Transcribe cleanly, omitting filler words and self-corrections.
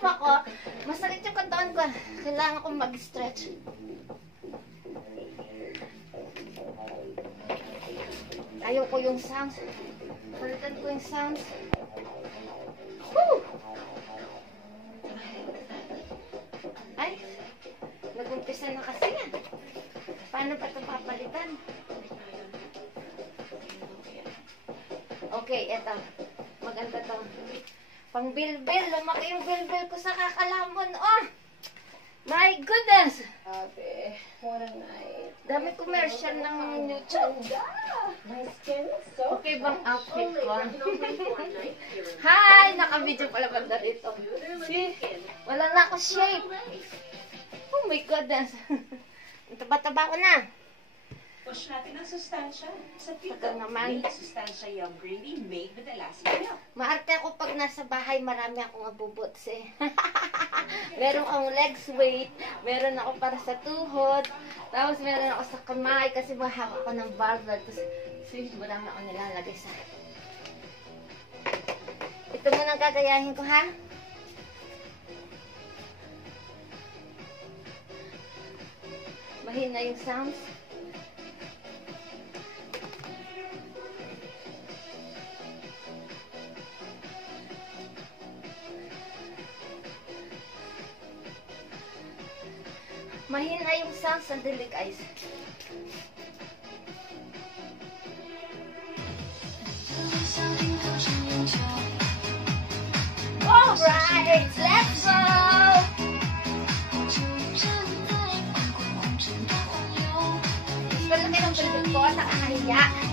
nag-live ako, masakit yung katawan ko. Kailangan kong mag-stretch. Ayaw ko yung sounds. Palitan ko yung sounds. Woo! Ay, nag-umpisa na kasi yan. Paano pa ito papalitan? Okay, eto. Maganda to. Pang bilbil. Lumaki yung bilbil ko sa kakalamon. Oh! My goodness! Grabe. What a night. Dami commercial ng YouTube. My skin is so Okay bang outfit ko? Hi! Naka-video pala banda rito. See? Wala na ako shape. Oh my goodness. Taba-taba ko na. Push natin ang sustansya. Sa Tagal naman. may sustansya yung gravy made with elastic milk. Maarte ako pag nasa bahay, marami akong abubuts eh. Meron akong legs weight, meron ako para sa tuhod, tapos meron ako sa kamay kasi mahawak ako ng barbell. Tapos, marami ako nilalagay sa... Ito muna ang gagayahin ko, ha? Mahina yung sounds. Mahina yung sounds. Sandali, guys. Alright, let's go! Mas malaki ng bilbil ko, nakakahiya.